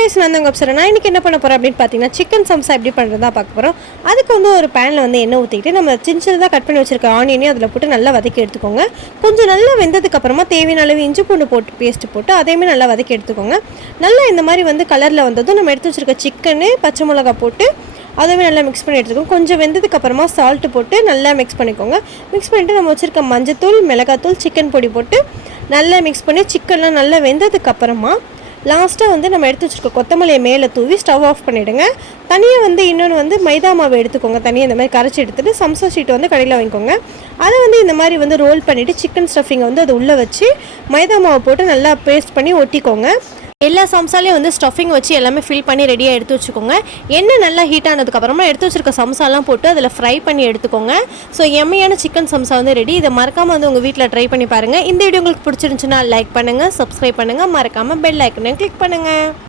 Guys, நான் தான் அப்சரா. நான் இன்றைக்கி என்ன பண்ண போகிறேன் அப்படின்னு பார்த்தீங்கன்னா, சிக்கன் சம்சா எப்படி பண்ணுறது தான் பார்க்க போகிறோம். அதுக்கு வந்து ஒரு பேனில் வந்து எண்ணெய் ஊற்றிக்கிட்டு நம்ம சின்னதாக கட் பண்ணி வச்சுருக்க ஆனியனையும் அதில் போட்டு நல்லா வதக்கி எடுத்துக்கோங்க. கொஞ்சம் நல்லா வெந்ததுக்கப்புறமா தேவையான அளவு இஞ்சி பூண்டு போட்டு பேஸ்ட்டு போட்டு அதையுமே நல்லா வதக்கி எடுத்துக்கோங்க. நல்லா இந்த மாதிரி வந்து கலரில் வந்ததும் நம்ம எடுத்து வச்சுருக்க சிக்கனு பச்சை மிளகா போட்டு அதுவுமே நல்லா மிக்ஸ் பண்ணி எடுத்துக்கோங்க. கொஞ்சம் வெந்ததுக்கப்புறமா சால்ட்டு போட்டு நல்லா மிக்ஸ் பண்ணிக்கோங்க. மிக்ஸ் பண்ணிவிட்டு நம்ம வச்சுருக்க மஞ்சத்தூள், மிளகாத்தூள், சிக்கன் பொடி போட்டு நல்லா மிக்ஸ் பண்ணி சிக்கன்லாம் நல்லா வெந்ததுக்கப்புறமா லாஸ்ட்டாக வந்து நம்ம எடுத்து வச்சுருக்க கொத்தமல்லியை மேலே தூவி ஸ்டவ் ஆஃப் பண்ணிவிடுங்க. தனியாக வந்து இன்னொன்று வந்து மைதா மாவு எடுத்துக்கோங்க. தனியாக இந்த மாதிரி கரைச்சி எடுத்துகிட்டு சம்சா ஷீட் வந்து கடையில் வாங்கிக்கோங்க. அதை வந்து இந்த மாதிரி வந்து ரோல் பண்ணிவிட்டு சிக்கன் ஸ்டஃபிங்கை வந்து அது உள்ளே வச்சு மைதா மாவை போட்டு நல்லா பேஸ்ட் பண்ணி ஒட்டிக்கோங்க. எல்லா சம்சாலையும் வந்து ஸ்டஃபிங் வச்சு எல்லாமே ஃபில் பண்ணி ரெடியாக எடுத்து வச்சுக்கோங்க. எண்ணெய் நல்லா ஹீட் ஆனதுக்கப்புறமா எடுத்து வச்சுருக்க சம்சாலாம் போட்டு அதில் ஃப்ரை பண்ணி எடுத்துக்கோங்க. ஸோ எம்மையான சிக்கன் சம்சா வந்து ரெடி. இதை மறக்காமல் வந்து உங்கள் வீட்டில் ட்ரை பண்ணி பாருங்கள். இந்த வீடியோ உங்களுக்கு பிடிச்சிருந்துச்சுன்னா லைக் பண்ணுங்கள், சப்ஸ்கிரைப் பண்ணுங்கள், மறக்காமல் பெல் ஐக்கனை கிளிக் பண்ணுங்கள்.